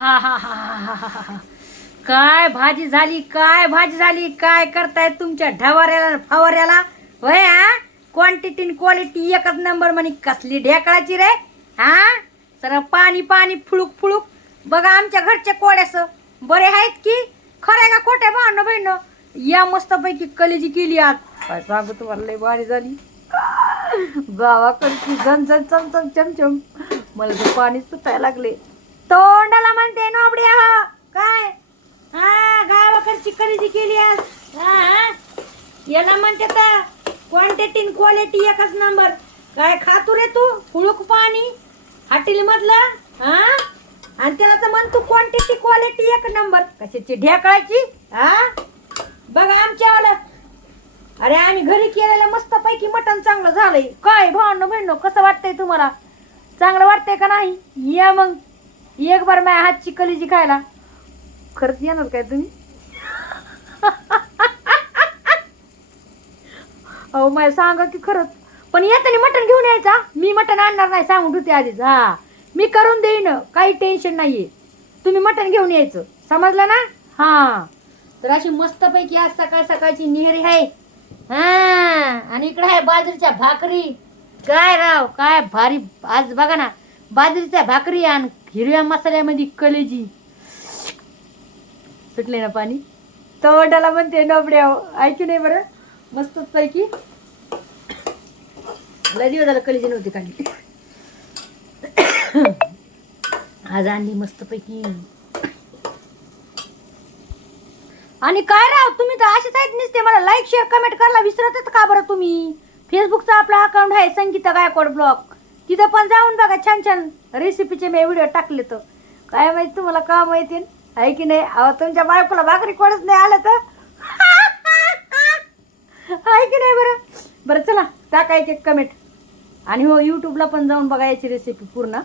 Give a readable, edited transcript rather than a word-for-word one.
हा हा हा हा हा हा हा. काय भाजी झाली, काय भाजी झाली, काय करताय तुमच्या ढवाऱ्याला फवाऱ्याला? होय हा, क्वांटिटी क्वालिटी एकच नंबर म्हणे. कसली ढेकळाची रे हा, सर पाणी पाणी फुळूक फुळूक. बघा आमच्या घरच्या कोड्यास बरे आहेत की खरे का खोट्या भांडण बहिण. या मस्तपैकी कलेजी केली आज. काय सांगू तुम्हाला, लय भारी झाली गावाकडची झणझण चमचम चमचम. मला तर पाणी सुटायला लागले तोंडाला. म्हणते नोबड्या हो काय, हा गावाकडची खरेदी केली आज. हा याला म्हणते तर क्वांटिटी क्वालिटी एकच नंबर. काय खातू रे तू हुळूक पाणी हॉटेल मधलं हा, आणि त्याला तर म्हण तू क्वांटिटी क्वालिटी एक नंबर. कशाची ढेकळाची हा. बघा आमच्यावाला, अरे आम्ही घरी केलेलं मस्त पैकी मटण चांगलं झालंय. काय भावनो बहिणो, कसं वाटतंय तुम्हाला? चांगलं वाटतंय का नाही? या मग एक बार माझ्या हातची कलेजी खायला. खरंच येणार काय तुम्ही? अहो माय सांगा की खरंच. पण येताना मटण घेऊन यायचा. मी मटण आणणार नाही सांगून ठेवते आधीच. हा मी करून देईन, काही टेन्शन नाहीये. तुम्ही मटण घेऊन यायचं, समजलं ना? हा तर अशी मस्तपैकी आज सकाळ सकाळची निहरी आहे. हा आणि इकडे आहे बाजरीच्या भाकरी. काय राव काय भारी. आज बघा ना, बाजरीच्या भाकरी आणि हिरव्या मसाल्यामध्ये कलेजी. सुटले ना पाणी तोंडाला. म्हणते नोबड्या ऐकी नाही बरं, मस्तच पैकी. लय दिवस झालं कलेजी नव्हती काढली. आज आणली मस्त पैकी. आणि काय राव तुम्ही तर असेच आहेत नुसते. मला लाईक शेअर कमेंट करायला विसरतच का बरं तुम्ही? फेसबुकचा आपला अकाउंट आहे संगीता गायकवाड ब्लॉग, तिथं पण जाऊन बघा. छान छान रेसिपीचे मी व्हिडिओ टाकले. तर काय माहिती तुम्हाला का माहिती आहे की नाही? अहो तुमच्या बायकोला भाकरी कोणच नाही आलं तर आहे की नाही बरं? बरं चला टाकायचे कमेंट. आणि हो यूट्यूबला पण जाऊन बघायची रेसिपी पूर्ण.